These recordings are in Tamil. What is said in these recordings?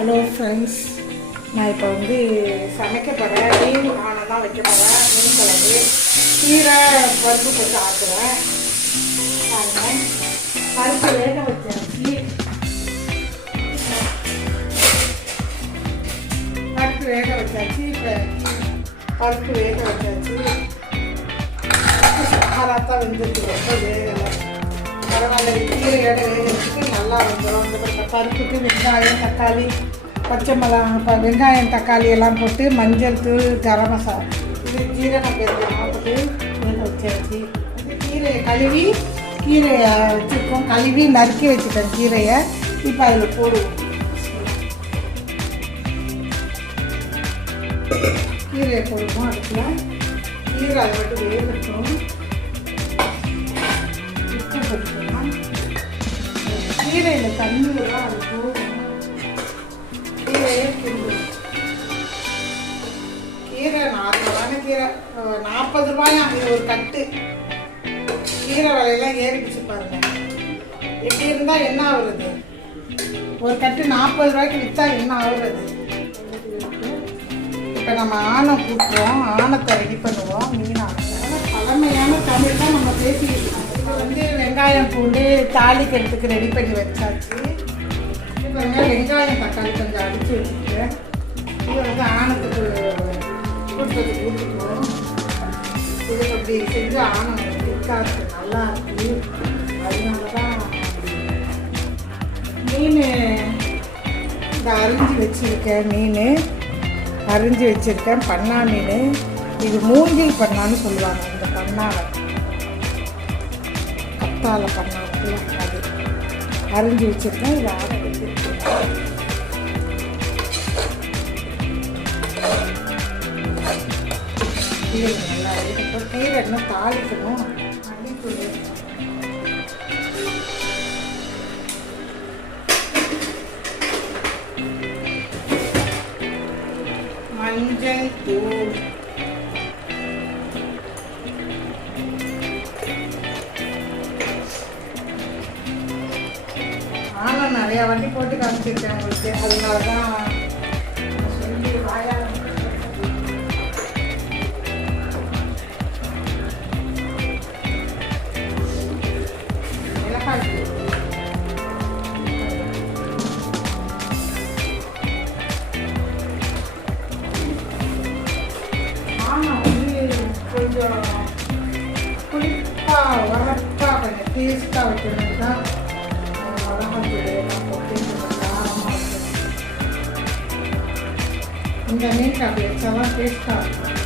ஹலோ ஃப்ரெண்ட்ஸ், நான் இப்போ சமைக்க போகிறேன். மீன் ஆனம் தான் வைக்க போகிறேன். மீன் குழம்பு கீரை பருப்பு போட்டு ஆக்குவேன். பாருங்கள், பருப்பு வேக வச்சாச்சு. பருப்பு வேக வச்சாச்சு. சகாராத்தான் வெந்துருக்கு, ரொம்ப வேகலை. பரவாயில்ல, கீரையோட வேகிறதுக்கு நல்லா வந்துடும். இந்த பருப்புக்கு வெங்காயம், தக்காளி, பச்சை மிளகா, வெங்காயம் தக்காளி எல்லாம் போட்டு மஞ்சள் தூள், கரம் மசாலா, இது ஜீரகம் பெருங்காயம் போட்டு வேக வச்சாச்சு. கீரையை கழுவி வச்சுருக்கோம். கழுவி நறுக்கி வச்சுட்டேன் கீரையை. இப்போ அதில் போடுவோம். கீரையை போடுவோம். அதுக்குள்ள கீரை அதை மட்டும் வேகட்டும். உப்பு போட்டுக்கலாம். கீரையில் தண்ணி விடலாம், அது போகும். கீரையே கிண்டுவோம். கீரை நார்மலான கீரை 40 ரூபாயா இது ஒரு கட்டு. கீரை விலையெல்லாம் ஏறிடுச்சு பாருங்க. எப்படி இருந்தால் என்ன ஆகுறது? ஒரு கட்டு 40 ரூபாய்க்கு விற்றா என்ன ஆகுறது? இப்போ நம்ம ஆணம் கூட்டுறோம். ஆணத்தை ரெடி பண்ணுவோம். மீன் ஆணம் பழமையான தமிழ் தான் நம்ம பேசிக்கிட்டு. இப்போ வெங்காயம் பூண்டு தாளிக்கிறதுக்கு ரெடி பண்ணி வச்சாச்சு. இப்போ வெங்காயம் தக்காளி கொஞ்சம் அடித்து வச்சுருக்கேன். இது ஆணத்துக்கு கூட்டுறதுக்கு ஊற்றிக்குவோம். இது அப்படி செஞ்சு ஆணம் திக்காக இருக்குது, நல்லா இருக்குது. அதனால தான் மீன் இந்த அரிஞ்சு வச்சுருக்கேன். பண்ணா மீன். இது மூங்கில் பண்ணான்னு சொல்லுவாங்க. இந்த பண்ணாவை கத்தாழை பண்ணாக்குள்ள அது அரிஞ்சு வச்சுருக்கேன். இது ஆற வச்சுருக்கேன். கீரை நல்லா இருக்கட்டும். கீரை இன்னும் தாளிக்கணும். மஞ்சள் தூள், ஆமாம், நிறையா வண்டி போட்டு காமிச்சிருக்கேன் உங்களுக்கு. அதனால தான் சொல்லி வாயா கொஞ்சம் புளிப்பாக உரப்பாக கொஞ்சம் டேஸ்ட்டாக வைக்கிறது தான் மிளகாத்தூள் போட்டு கொஞ்சம் காரமாக வைக்கணும். இந்த மீன் அப்படி வச்சாதான் டேஸ்ட்டாக இருக்கும்.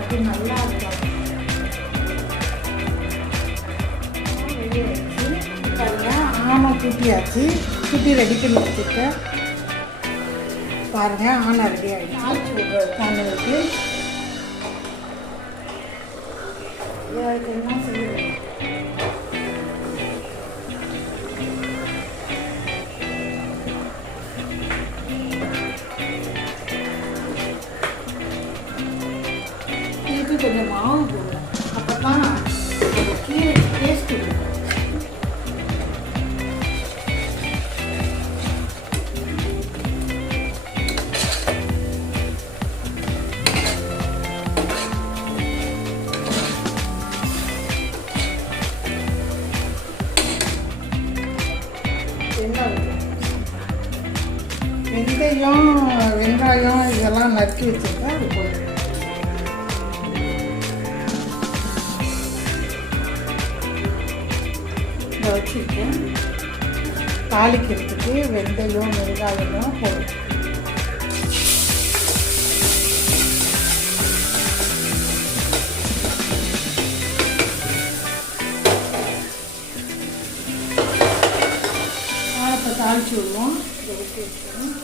அது நல்லா இருக்கும். பாருங்கள், ஆணம் கூட்டியாச்சு. கூட்டி ரெடி பண்ணி வச்சுருக்கேன். பாருங்கள், ஆணம் ரெடி ஆகிடுச்சு. ஆச்சு விடுறது என்ன செய்யணும்? இதுக்கு கொஞ்சம் மாவு போடுவோம். அப்போ தான் கீரை டேஸ்ட் இருக்கும். வெந்தயம், வெங்காயம் இதெல்லாம் நறுக்கி வச்சுருக்கேன். அது போட்டு வச்சுருக்கேன். தாளிக்கிறதுக்கு வெந்தயம், வெங்காயம் போடும். இப்போ தாளிச்சு விடுவோம். இதை ஊற்றி வச்சுக்கணும்.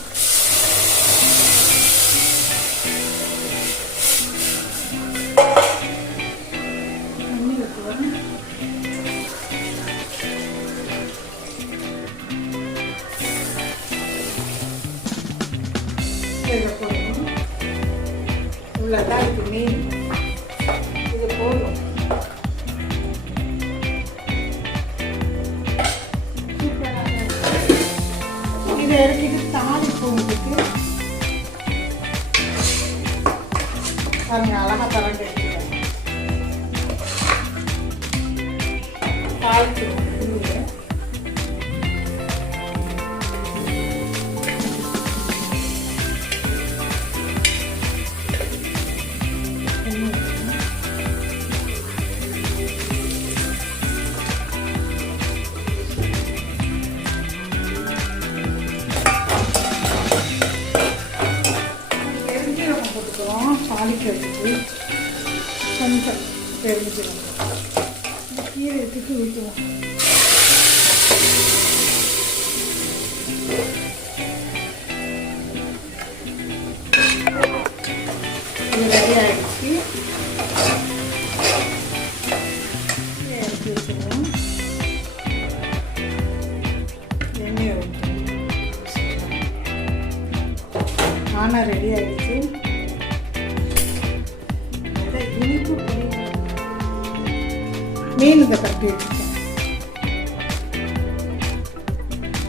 தண்ணி ஊற்றுவோம். இதில் போடணும். இவ்வளோதான் இருக்குது மீன். இது போடணும். இதை இறக்கிட்டு தாளி தூங்கிட்டு பாருங்க அழகாக தரங்க தாளிக்கணும் புளியை. பெருஞ்சீரகம் போட்டுக்கிறோம் தாளிக்கிறதுக்கு. கொஞ்சம் பெருஞ்சீரகம் கீரை எடுத்துட்டு ஊற்றுவோம். இது ரெடி ஆகிடுச்சு. எடுத்து வச்சுருவோம். எண்ணெயை ஊற்றுவோம். ஆனால் ரெடி ஆகிடுச்சு. இனிப்பு மீன் இதை பரட்டி வச்சுருக்கேன்.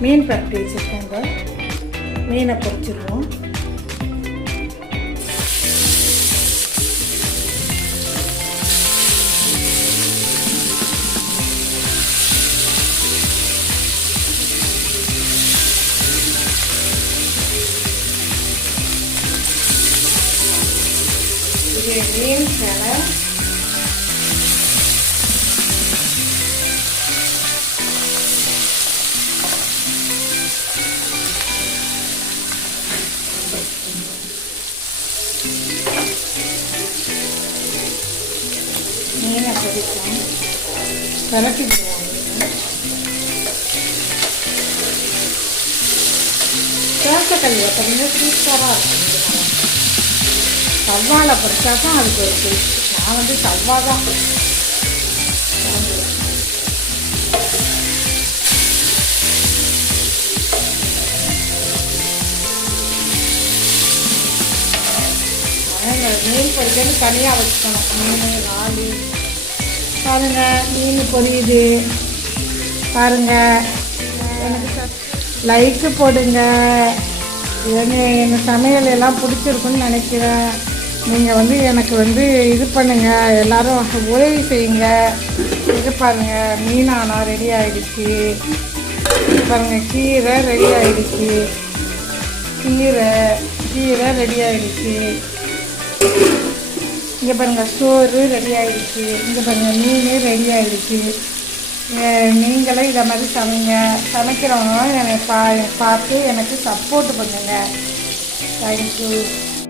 மீன் பரட்டி வச்சுருக்கேங்க. மீனை பொரிச்சிடுவோம். இது மீன் கடை. மீனை பொரிப்போம். பரட்டிடுவோம். தேசக்கல் பார்த்தீங்கன்னா சூப்பராக இருக்கும். தவாவில் பொரிச்சா தான் அதுக்கு ஒரு டேஸ்ட். நான் வந்து தவா தான் மீன் பொரிக்கன்னு தனியாக வச்சுக்கணும். மீன் நாலு பாருங்கள் மீன் பொரியுது பாருங்கள். எனக்கு லைக்கு போடுங்க. எங்கள் சமையல் எல்லாம் பிடிச்சிருக்குன்னு நினைக்கிறேன். நீங்கள் வந்து எனக்கு வந்து இது பண்ணுங்கள், எல்லோரும் உதவி செய்யுங்க. இது பாருங்கள் மீனானா ரெடி ஆகிடுச்சு. பாருங்கள் கீரை ரெடி ஆகிடுச்சு. கீரை ரெடி ஆகிடுச்சு. இங்கே பாருங்கள் சோறு ரெடி ஆகிடுச்சு. இங்கே பாருங்கள் மீன் ரெடி ஆகிடுச்சு. நீங்களும் இதை மாதிரி சமைக்கிறவங்க என்னை பார்த்து எனக்கு சப்போர்ட் பண்ணுங்கள். தேங்க்யூ.